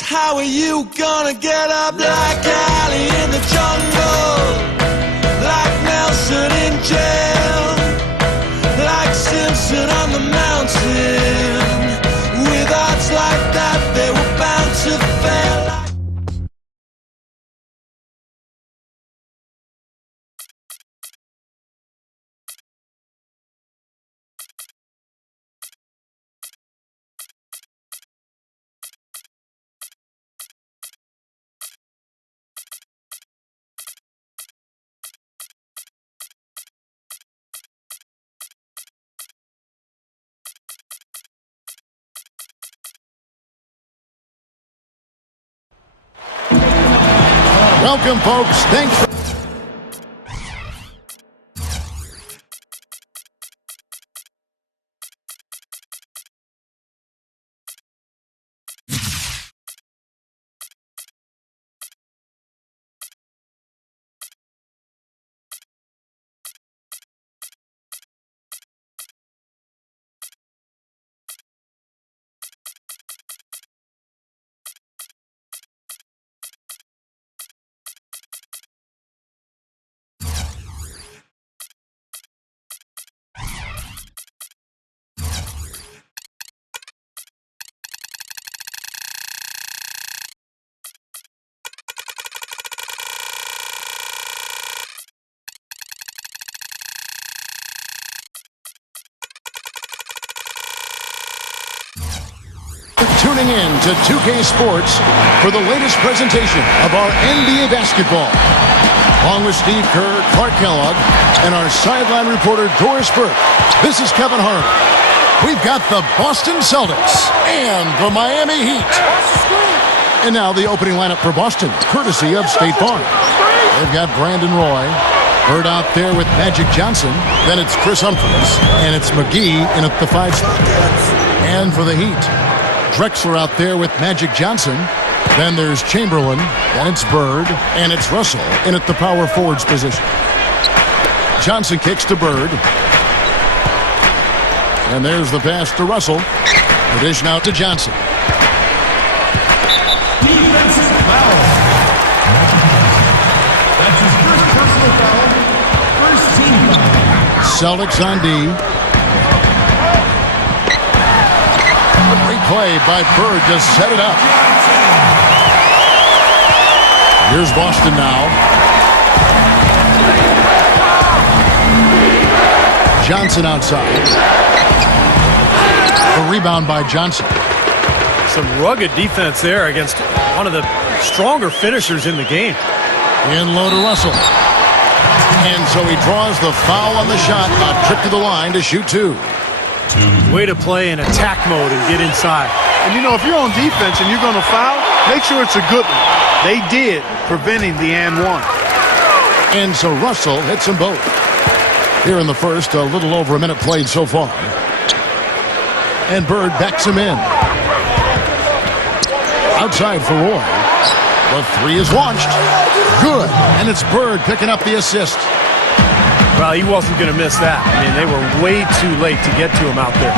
Just how are you gonna get up like Ali in the jungle, like Nelson in jail, like Simpson on the mountain? With odds like that, they were bound to fail. Welcome, folks. Thanks for... tuning in to 2K Sports for the latest presentation of our NBA basketball. Along with Steve Kerr, Clark Kellogg, and our sideline reporter Doris Burke, this is Kevin Harlan. We've got the Boston Celtics and the Miami Heat. And now the opening lineup for Boston, courtesy of State Farm. They've got Brandon Roy, Bird out there with Magic Johnson. Then it's Chris Humphries, and it's McGee in at the 5 spot. And for the Heat, Drexler out there with Magic Johnson. Then there's Chamberlain. Then it's Bird. And it's Russell in at the power forwards position. Johnson kicks to Bird. And there's the pass to Russell. The dish now to Johnson. Defensive foul. That's his first personal foul. First team foul. Celtics on D. Great play by Bird to set it up. Here's Boston now. Johnson outside. The rebound by Johnson. Some rugged defense there against one of the stronger finishers in the game. In low to Russell. And so he draws the foul on the shot. A trip to the line to shoot two. Way to play in attack mode and get inside. And you know, if you're on defense and you're going to foul, make sure it's a good one. They did, preventing the and one. And so Russell hits them both. Here in the first, a little over a minute played so far. And Bird backs him in. Outside for Roy. The three is launched. Good. And it's Bird picking up the assist. Well, he wasn't going to miss that. I mean, they were way too late to get to him out there.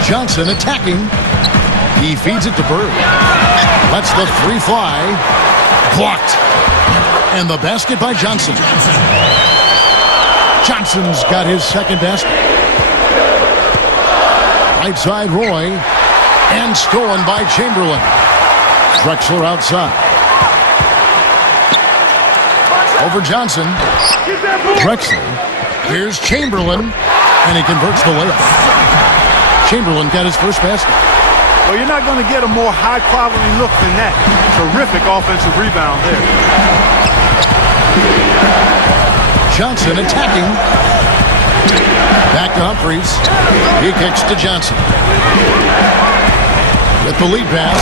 Johnson attacking. He feeds it to Bird. Lets the three fly. Blocked. And the basket by Johnson. Johnson's got his second basket. Right side Roy. And stolen by Chamberlain. Drexler outside. Over Johnson. Drexler. Here's Chamberlain. And he converts the layup. Chamberlain got his first basket. Well, you're not going to get a more high-quality look than that. Terrific offensive rebound there. Johnson attacking. Back to Humphries. He kicks to Johnson. With the lead pass.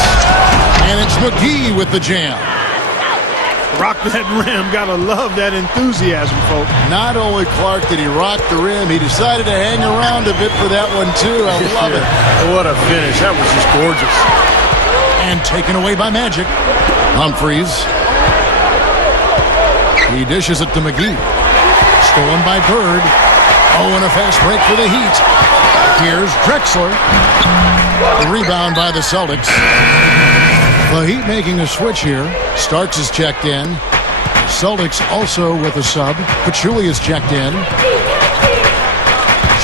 And it's McGee with the jam. Rock that rim. Gotta love that enthusiasm, folks. Not only, Clark, did he rock the rim, he decided to hang around a bit for that one, too. I love it. What a finish. That was just gorgeous. And taken away by Magic. Humphries. He dishes it to McGee. Stolen by Bird. Oh, and a fast break for the Heat. Here's Drexler. The rebound by the Celtics. The Heat making a switch here. Starks is checked in. Celtics also with a sub. Pachulia is checked in.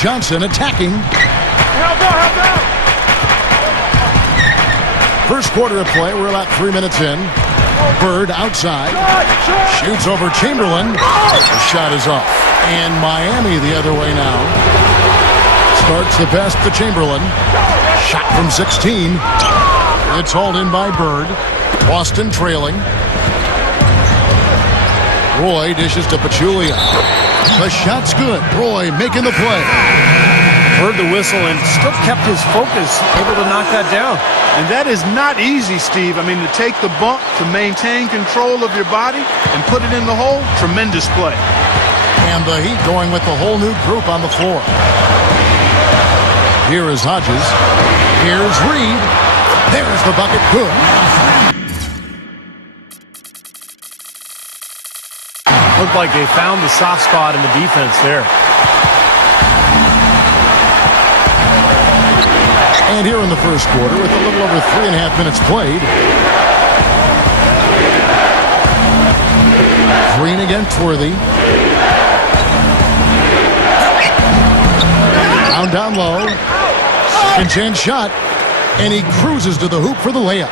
Johnson attacking. Help out! First quarter of play. We're about 3 minutes in. Bird outside. Shoots over Chamberlain. The shot is off. And Miami the other way now. Starts the pass to Chamberlain. Shot from 16. It's hauled in by Bird. Boston trailing. Roy dishes to Pachulia. The shot's good. Roy making the play. Heard the whistle and still kept his focus, able to knock that down. And that is not easy, Steve. I mean, to take the bump, to maintain control of your body, and put it in the hole, tremendous play. And the Heat going with the whole new group on the floor. Here is Hodges. Here's Reed. There's the bucket. Good. Looked like they found the soft spot in the defense there. And here in the first quarter, with a little over 3.5 minutes played. Green against Worthy. Down low. Second chance shot. And he cruises to the hoop for the layup.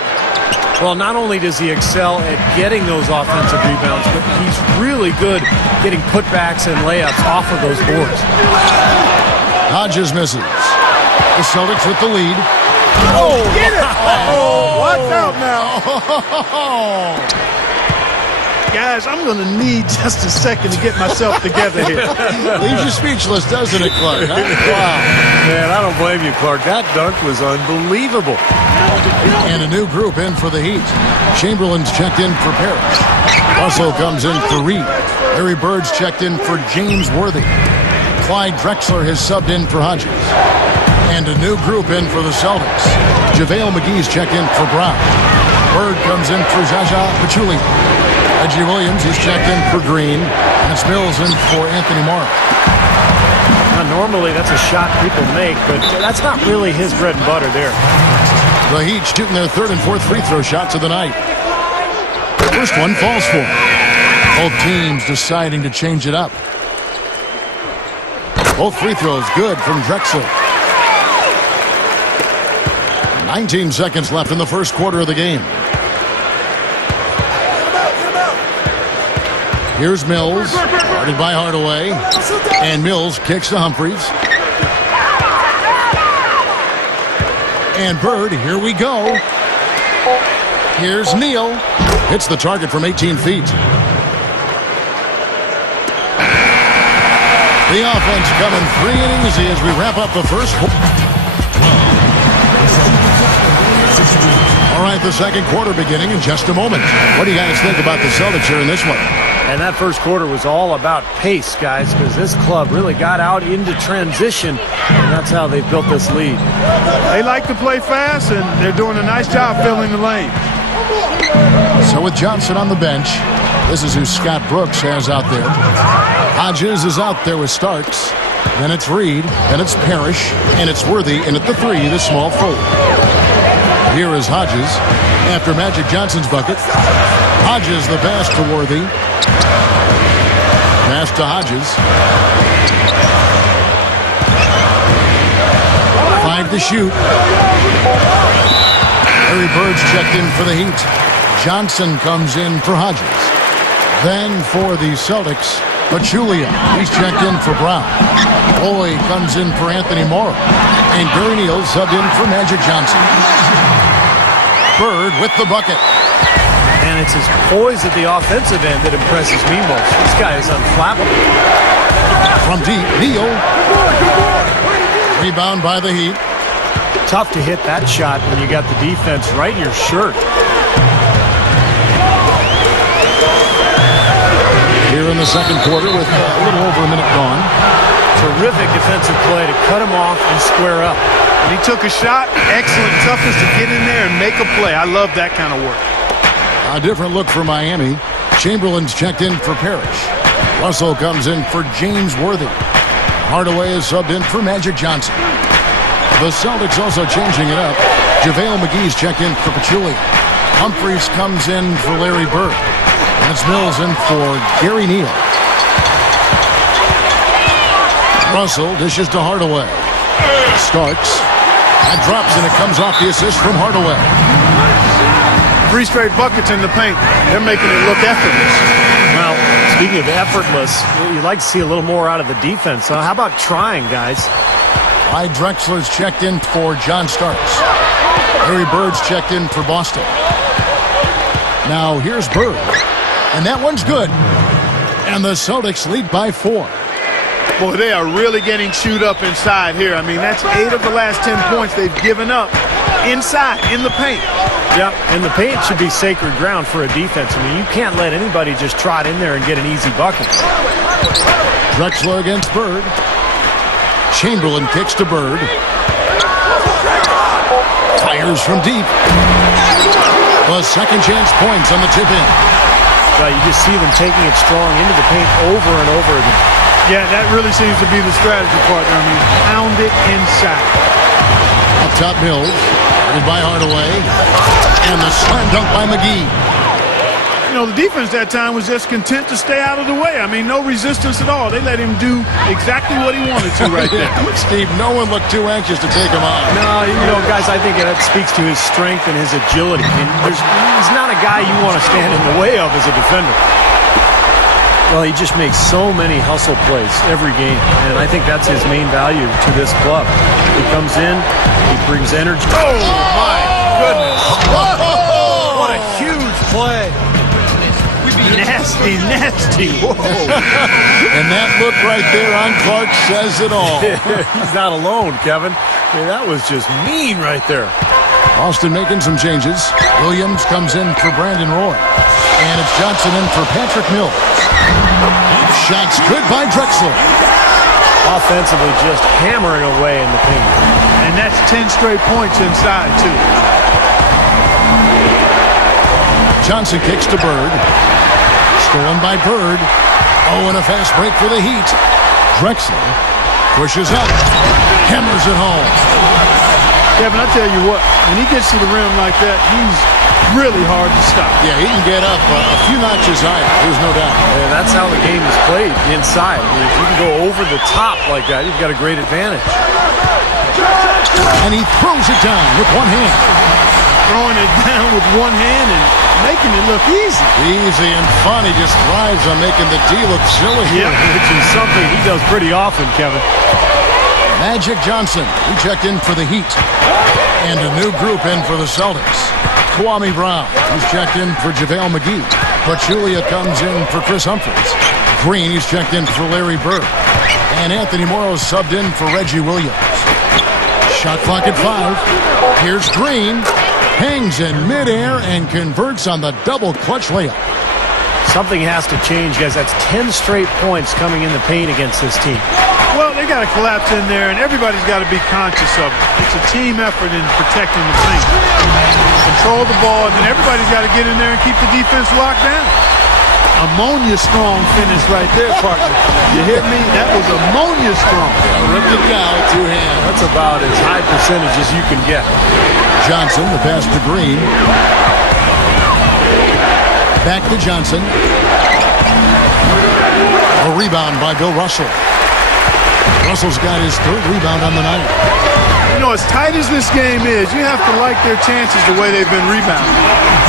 Well, not only does he excel at getting those offensive rebounds, but he's really good getting putbacks and layups off of those boards. Hodges misses. The Celtics with the lead. Oh, get it! Oh, watch out now. Guys, I'm going to need just a second to get myself together here. Leaves you speechless, doesn't it, Clark? Huh? Wow. Man, I don't blame you, Clark. That dunk was unbelievable. And a new group in for the Heat. Chamberlain's checked in for Parrish. Russell comes in for Reed. Larry Bird's checked in for James Worthy. Clyde Drexler has subbed in for Hodges. And a new group in for the Celtics. JaVale McGee's checked in for Brown. Bird comes in for Zaza Pachulia. Reggie Williams is checked in for Green. And it's Mills in for Anthony Morrow. Now, normally that's a shot people make, but that's not really his bread and butter there. The Heat shooting their third and fourth free throw shots of the night. First one falls for. Both teams deciding to change it up. Both free throws good from Drexler. 19 seconds left in the first quarter of the game. Here's Mills, guarded by Hardaway. And Mills kicks to Humphries. And Bird, here we go. Here's Neal. Hits the target from 18 feet. The offense coming free and easy as we wrap up the first quarter. All right, the second quarter beginning in just a moment. What do you guys think about the Celtics here in this one? And that first quarter was all about pace, guys, because this club really got out into transition, and that's how they built this lead. They like to play fast, and they're doing a nice job filling the lane. So with Johnson on the bench, this is who Scott Brooks has out there. Hodges is out there with Starks. Then it's Reed, then it's Parrish, and it's Worthy, and at the three, the small forward. Here is Hodges after Magic Johnson's bucket. Hodges the pass to Worthy. Pass to Hodges. 5 to shoot. Larry Bird's checked in for the Heat. Johnson comes in for Hodges. Then for the Celtics, Pachulia. He's checked in for Brown. Roy comes in for Anthony Morrow. And Gary Neal subbed in for Magic Johnson. Bird with the bucket. And it's his poise at the offensive end that impresses me most. This guy is unflappable. From deep, Neal. Rebound by the Heat. Tough to hit that shot when you got the defense right in your shirt. Here in the second quarter with a little over a minute gone. Terrific defensive play to cut him off and square up. And he took a shot, excellent toughness to get in there and make a play. I love that kind of work. A different look for Miami. Chamberlain's checked in for Parrish. Russell comes in for James Worthy. Hardaway is subbed in for Magic Johnson. The Celtics also changing it up. JaVale McGee's checked in for Pachulia. Humphries comes in for Larry Bird. And it's Mills in for Gary Neal. Russell dishes to Hardaway. Starks. That drops, and it comes off the assist from Hardaway. 3 straight buckets in the paint. They're making it look effortless. Well, speaking of effortless, you'd like to see a little more out of the defense. How about trying, guys? Clyde Drexler's checked in for John Starks. Larry Bird's checked in for Boston. Now here's Bird. And that one's good. And the Celtics lead by 4. Boy, they are really getting chewed up inside here. I mean, that's 8 of the last 10 points they've given up inside, in the paint. Yep, and the paint should be sacred ground for a defense. I mean, you can't let anybody just trot in there and get an easy bucket. Drexler against Bird. Chamberlain kicks to Bird. Fires from deep. The second chance points on the tip-in. Well, you just see them taking it strong into the paint over and over again. Yeah, that really seems to be the strategy, partner. I mean, pound it inside. Up top, Mills. Guarded by Hardaway. And the slam dunk by McGee. You know, the defense that time was just content to stay out of the way. I mean, no resistance at all. They let him do exactly what he wanted to right there. Steve, no one looked too anxious to take him on. No, you know, guys, I think that speaks to his strength and his agility. I mean, he's not a guy you want to stand in the way of as a defender. Well, he just makes so many hustle plays every game, and I think that's his main value to this club. He comes in, he brings energy. Oh, my goodness. What a huge play. Nasty, nasty. Whoa. And that look right there on Clark says it all. He's not alone, Kevin. I mean, that was just mean right there. Boston making some changes. Williams comes in for Brandon Roy. And it's Johnson in for Patrick Mills. Shots good by Drexler. Offensively just hammering away in the paint. And that's 10 straight points inside, too. Johnson kicks to Bird. Stolen by Bird. Oh, and a fast break for the Heat. Drexler pushes up. Hammers it home. Kevin, I tell you what, when he gets to the rim like that, he's really hard to stop. Yeah, he can get up a few notches higher. There's no doubt. Yeah, that's how the game is played inside. I mean, if you can go over the top like that, you've got a great advantage. And he throws it down with one hand. Throwing it down with one hand and making it look easy. Easy and fun. He just thrives on making the D look silly. Yeah, which is something he does pretty often, Kevin. Magic Johnson, he checked in for the Heat. And a new group in for the Celtics. Kwame Brown, he's checked in for JaVale McGee. Pachulia comes in for Chris Humphries. Green, he's checked in for Larry Bird. And Anthony Morrow subbed in for Reggie Williams. Shot clock at 5. Here's Green. Hangs in midair and converts on the double clutch layup. Something has to change, guys. That's 10 straight points coming in the paint against this team. Well, they got to collapse in there, and everybody's got to be conscious of it. It's a team effort in protecting the paint. Control the ball, and then everybody's got to get in there and keep the defense locked down. Ammonia strong finish right there, partner. You hear me? That was ammonia strong. Ripped it down, two hands. That's about as high percentage as you can get. Johnson, the pass to Green. Back to Johnson. A rebound by Bill Russell. Russell's got his 3rd rebound on the night. You know, as tight as this game is, you have to like their chances the way they've been rebounding.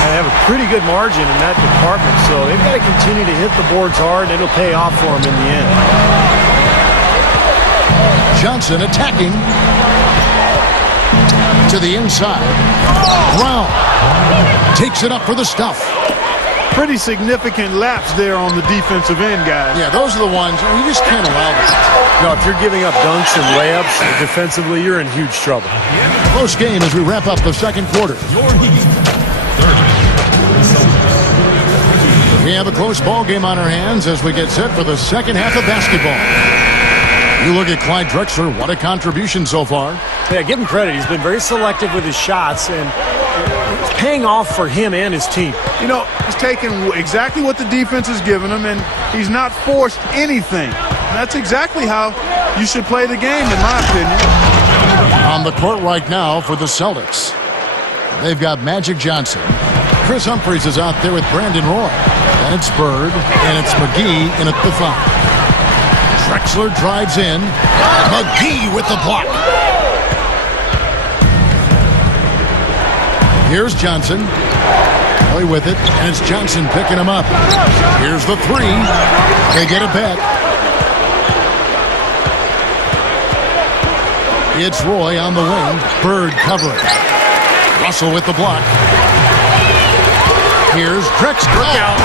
They have a pretty good margin in that department, so they've got to continue to hit the boards hard, and it'll pay off for them in the end. Johnson attacking. To the inside. Brown takes it up for the stuff. Pretty significant laps there on the defensive end, guys. Yeah, those are the ones you just can't allow that. No, if you're giving up dunks and layups defensively, you're in huge trouble. Close game as we wrap up the second quarter. We have a close ball game on our hands as we get set for the second half of basketball. You look at Clyde Drexler, what a contribution so far. Yeah, give him credit. He's been very selective with his shots, and it's paying off for him and his team. You know, he's taken exactly what the defense has given him, and he's not forced anything. That's exactly how you should play the game, in my opinion. On the court right now for the Celtics, they've got Magic Johnson. Chris Humphries is out there with Brandon Roy. And it's Bird, and it's McGee in at the 5. Drexler drives in. McGee with the block. Here's Johnson. Play with it, and it's Johnson picking him up. Here's the 3. They get it back. It's Roy on the wing. Bird covering. Russell with the block. Here's Drexler. Look out.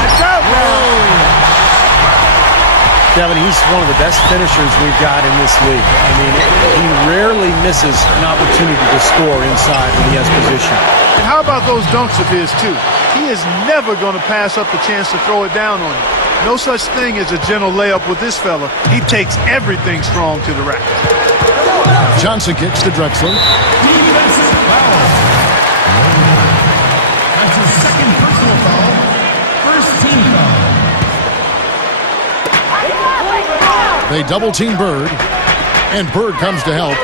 Kevin, he's one of the best finishers we've got in this league. I mean, he rarely misses an opportunity to score inside when he has position. And how about those dunks of his, too? He is never going to pass up the chance to throw it down on you. No such thing as a gentle layup with this fella. He takes everything strong to the rack. Johnson kicks to Drexler. Defensive foul. That's his second personal foul. First team foul. They double-team Bird, and Bird comes to help.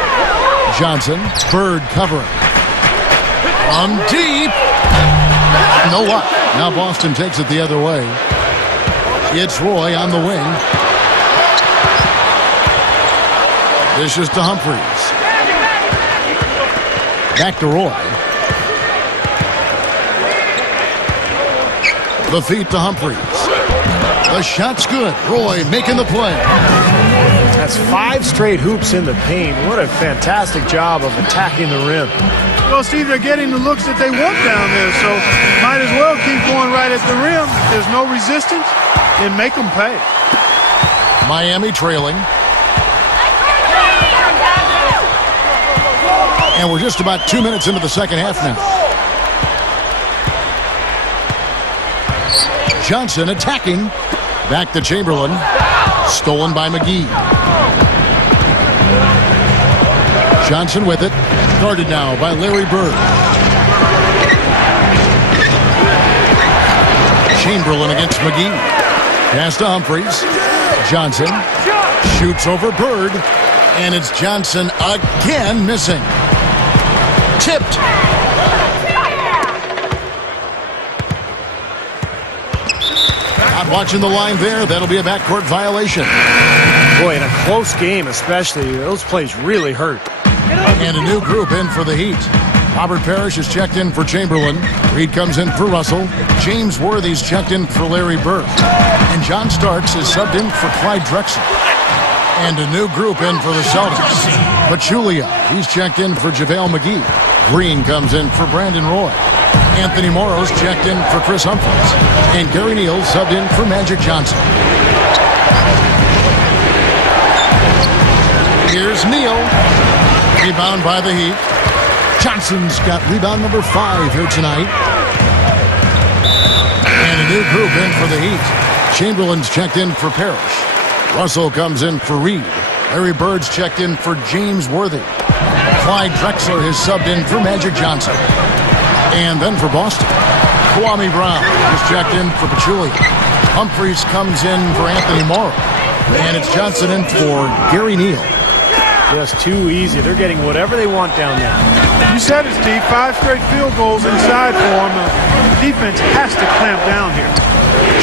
Johnson, Bird covering. From deep. No luck. Now Boston takes it the other way. It's Roy on the wing. Dishes to Humphries. Back to Roy. The feet to Humphries. The shot's good. Roy making the play. That's 5 straight hoops in the paint. What a fantastic job of attacking the rim. Well, Steve, they're getting the looks that they want down there, so might as well keep going right at the rim. If there's no resistance, then make them pay. Miami trailing. And we're just about 2 minutes into the second half now. Johnson attacking. Back to Chamberlain. Stolen by McGee. Johnson with it. Guarded now by Larry Bird. Chamberlain against McGee. Pass to Humphries. Johnson shoots over Bird. And it's Johnson again missing. Tipped. Not watching the line there. That'll be a backcourt violation. Boy, in a close game especially, those plays really hurt. And a new group in for the Heat. Robert Parrish is checked in for Chamberlain. Reed comes in for Russell. James Worthy's checked in for Larry Bird. And John Starks is subbed in for Clyde Drexler. And a new group in for the Celtics. Pachulia, he's checked in for JaVale McGee. Green comes in for Brandon Roy. Anthony Morrow's checked in for Chris Humphries. And Gary Neal subbed in for Magic Johnson. Here's Neal. Rebound by the Heat. Johnson's got rebound number 5 here tonight. And a new group in for the Heat. Chamberlain's checked in for Parrish. Russell comes in for Reed. Larry Bird's checked in for James Worthy. Clyde Drexler has subbed in for Magic Johnson. And then for Boston, Kwame Brown is checked in for Pachulia. Humphries comes in for Anthony Morrow. And it's Johnson in for Gary Neal. Just too easy. They're getting whatever they want down there. You said it, Steve. 5 straight field goals inside for them. The defense has to clamp down here.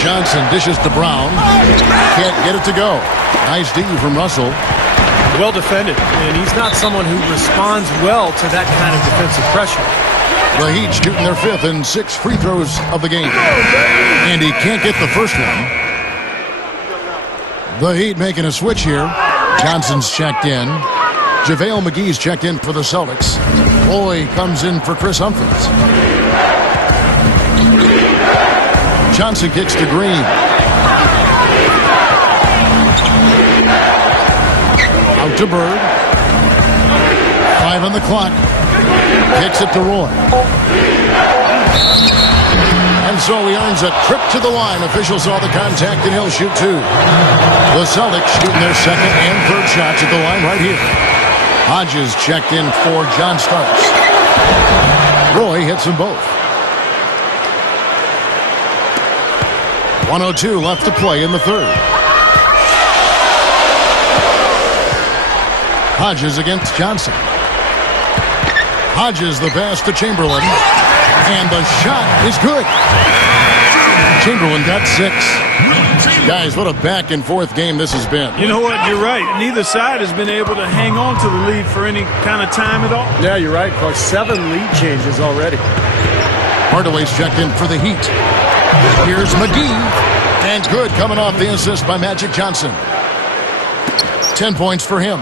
Johnson dishes to Brown. Can't get it to go. Nice D from Russell. Well defended. And he's not someone who responds well to that kind of defensive pressure. The Heat shooting their 5th and 6 free throws of the game. And he can't get the first one. The Heat making a switch here. Johnson's checked in. JaVale McGee's checked in for the Celtics. Roy comes in for Chris Humphries. Johnson kicks to Green. Out to Bird. 5 on the clock. Kicks it to Roy. And so he earns a trip to the line. Officials saw the contact and he'll shoot 2. The Celtics shooting their 2nd and 3rd shots at the line right here. Hodges checked in for John Starks. Roy hits them both. 1:02 left to play in the 3rd. Hodges against Johnson. Hodges the pass to Chamberlain. And the shot is good. Chamberlain got 6. Guys, what a back-and-forth game this has been. You know what? You're right. Neither side has been able to hang on to the lead for any kind of time at all. Yeah, you're right, Clark. 7 lead changes already. Hardaway's checked in for the Heat. Here's McGee. And good, coming off the assist by Magic Johnson. 10 points for him.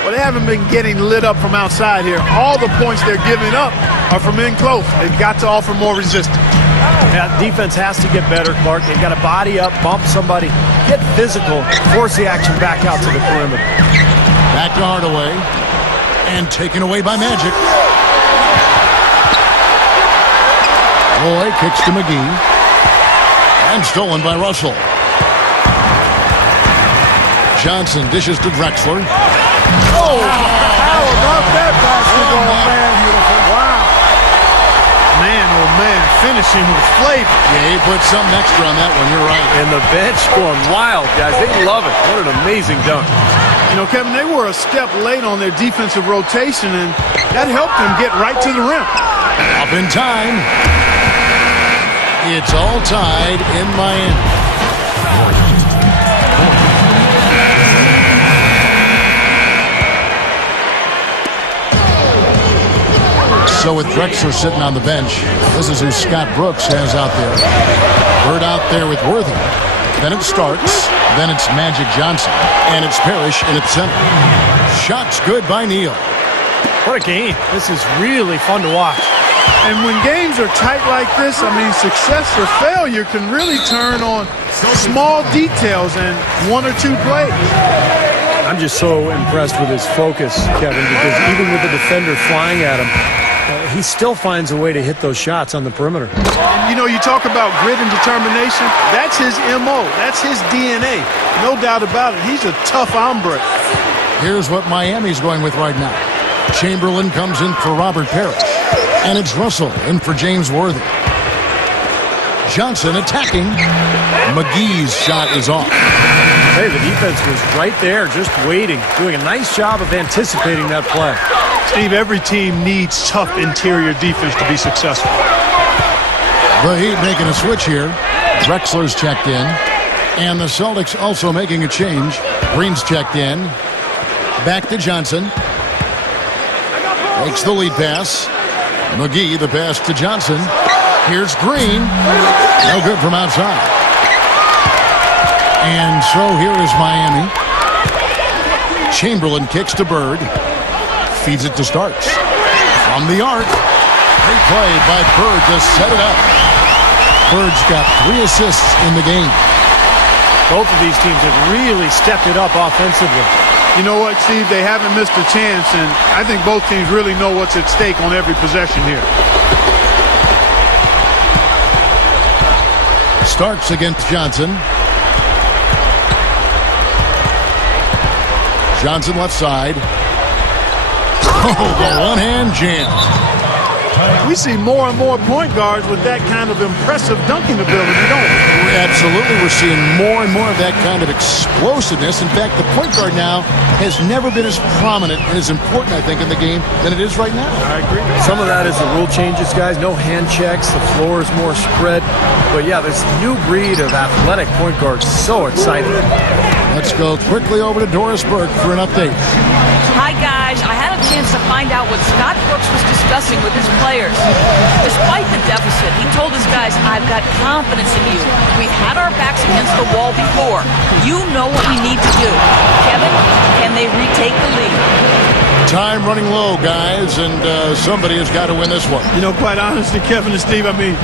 Well, they haven't been getting lit up from outside here. All the points they're giving up are from in close. They've got to offer more resistance. Yeah, defense has to get better, Clark. They've got to body up, bump somebody, get physical, force the action back out to the perimeter. Back to Hardaway. And taken away by Magic. Roy kicks to McGee. And stolen by Russell. Johnson dishes to Drexler. Oh, how about that basketball, man? Wow. Man, oh man, finishing with flavor. Yeah, he put something extra on that one. You're right. And the bench going wild, guys. They love it. What an amazing dunk. You know, Kevin, they were a step late on their defensive rotation, and that helped them get right to the rim. Up in time. It's all tied in Miami. So with Drexler sitting on the bench, this is who Scott Brooks has out there. Bird out there with Worthy. Then it's Starks. Then it's Magic Johnson. And it's Parrish in its center. Shots good by Neal. What a game. This is really fun to watch. And when games are tight like this, I mean, success or failure can really turn on small details and 1 or 2 plays. I'm just so impressed with his focus, Kevin, because even with the defender flying at him, he still finds a way to hit those shots on the perimeter. And, you know, you talk about grit and determination. That's his M.O. That's his DNA. No doubt about it. He's a tough hombre. Here's what Miami's going with right now. Chamberlain comes in for Robert Parrish. And it's Russell in for James Worthy. Johnson attacking. McGee's shot is off. Hey, the defense was right there, just waiting, doing a nice job of anticipating that play. Steve, every team needs tough interior defense to be successful. The Heat making a switch here. Drexler's checked in. And the Celtics also making a change. Green's checked in. Back to Johnson. Takes the lead pass. McGee, the pass to Johnson. Here's Green. No good from outside. And so here is Miami. Chamberlain kicks to Bird. Feeds it to Starks. From the arc. Great play by Bird to set it up. Bird's got 3 assists in the game. Both of these teams have really stepped it up offensively. You know what, Steve? They haven't missed a chance, and I think both teams really know what's at stake on every possession here. Starks against Johnson. Johnson left side. Oh, the one-hand jam. We see more and more point guards with that kind of impressive dunking ability, don't we? Absolutely. We're seeing more and more of that kind of explosiveness. In fact, the point guard now has never been as prominent and as important, I think, in the game than it is right now. I agree. Some of that is the rule changes, guys. No hand checks. The floor is more spread. But, yeah, this new breed of athletic point guards, so exciting. Let's go quickly over to Doris Burke for an update. Hi, guys. I had a chance to find out what Scott Brooks was discussing with his players. Despite the deficit, he told his guys, I've got confidence in you. We've had our backs against the wall before. You know what we need to do. Kevin, can they retake the lead? Time running low, guys, and somebody has got to win this one. You know, quite honestly, Kevin and Steve, I mean,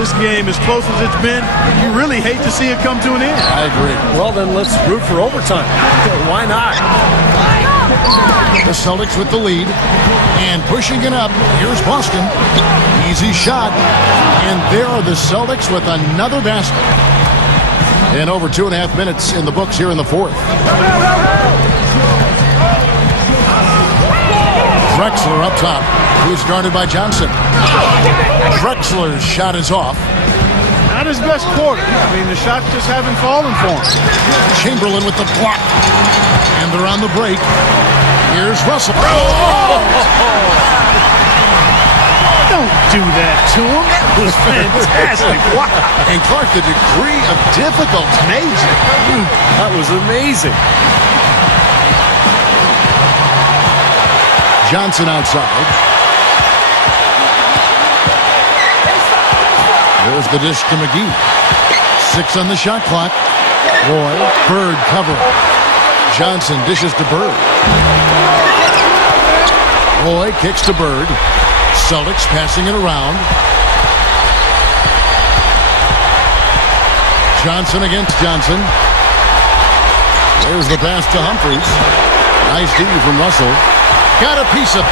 this game, as close as it's been, you really hate to see it come to an end. I agree. Well, then let's root for overtime. Why not? The Celtics with the lead and pushing it up. Here's Boston. Easy shot. And there are the Celtics with another basket. And over 2.5 minutes in the books here in the fourth. Drexler up top, who's guarded by Johnson. Drexler's shot is off. Not his best quarter. I mean, the shots just haven't fallen for him. Chamberlain with the block. And they're on the break. Here's Russell. Don't do that to him. That was fantastic. Wow. And Clark, the degree of difficulty. Amazing. That was amazing. Johnson outside. There's the dish to McGee. 6 on the shot clock. Roy, Bird covering. Johnson dishes to Bird. Roy kicks to Bird. Celtics passing it around. Johnson against Johnson. There's the pass to Humphries. Nice D from Russell. Got a piece of it.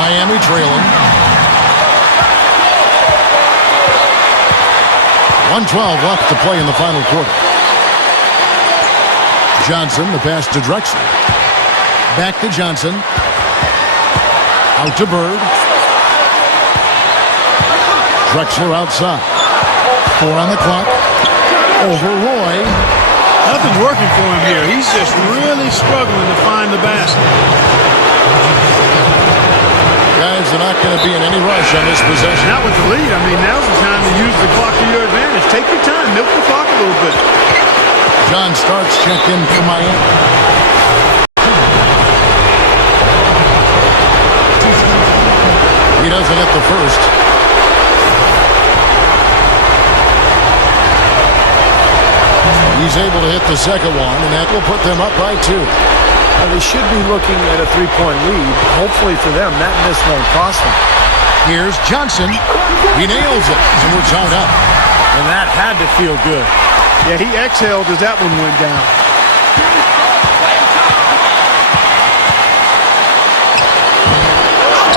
Miami trailing. 1:12 left to play in the final quarter. Johnson, the pass to Drexler. Back to Johnson. Out to Bird. Drexler outside. 4 on the clock. Over Roy. Nothing's working for him here. He's just really struggling to find the basket. Guys are not going to be in any rush on this possession. Not with the lead. I mean, now's the time to use the clock to your advantage. Take your time. Milk the clock a little bit. John Starks check in for Miami. He doesn't hit the first. He's able to hit the second one, and that will put them up by 2. They should be looking at a 3-point lead. Hopefully for them, that miss won't cost them. Here's Johnson. He nails it, and we're tied up. And that had to feel good. Yeah, he exhaled as that one went down.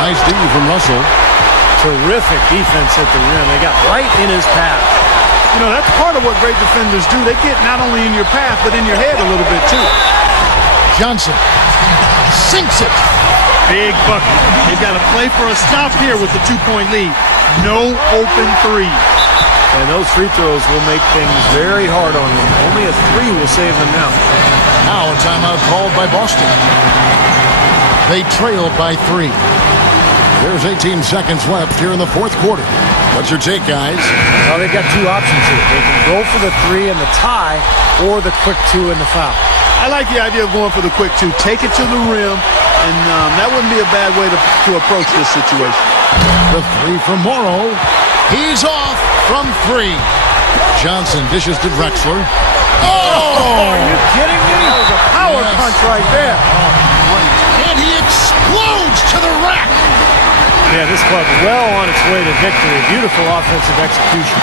Nice D from Russell. Terrific defense at the rim. They got right in his path. You know, that's part of what great defenders do. They get not only in your path, but in your head a little bit, too. Johnson sinks it. Big bucket. They've got to play for a stop here with the 2-point lead. No open three. And those free throws will make things very hard on them. Only a 3 will save them now. Now a timeout called by Boston. They trail by 3. There's 18 seconds left here in the fourth quarter. What's your take, guys? Well, they've got 2 options here. They can go for the 3 and the tie, or the quick 2 and the foul. I like the idea of going for the quick 2. Take it to the rim, and that wouldn't be a bad way to approach this situation. The 3 from Morrow. He's off from 3. Johnson dishes to Drexler. Oh, are you kidding me? That was a power punch right there. And he explodes to the rack. Yeah, this club well on its way to victory. Beautiful offensive execution.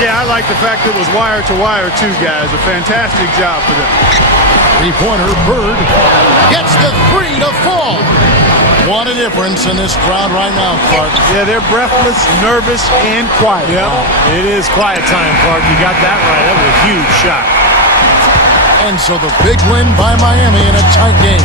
Yeah, I like the fact it was wire to wire, too, guys. A fantastic job for them. 3-pointer, Bird gets the 3 to fall. What a difference in this crowd right now, Clark. Yeah, they're breathless, nervous, and quiet. Yep, it is quiet time, Clark. You got that right. That was a huge shot. And so the big win by Miami in a tight game.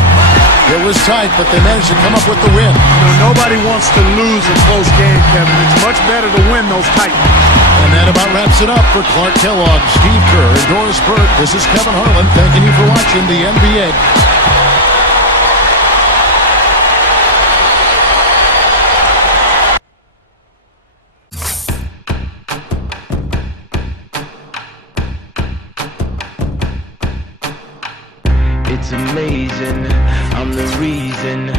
It was tight, but they managed to come up with the win. You know, nobody wants to lose a close game, Kevin. It's much better to win those tight ones. And that about wraps it up for Clark Kellogg, Steve Kerr, and Doris Burke. This is Kevin Harlan thanking you for watching the NBA. It's amazing, I'm the reason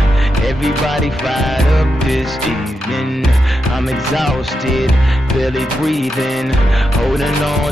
everybody fired up this evening. I'm exhausted, barely breathing, holding on to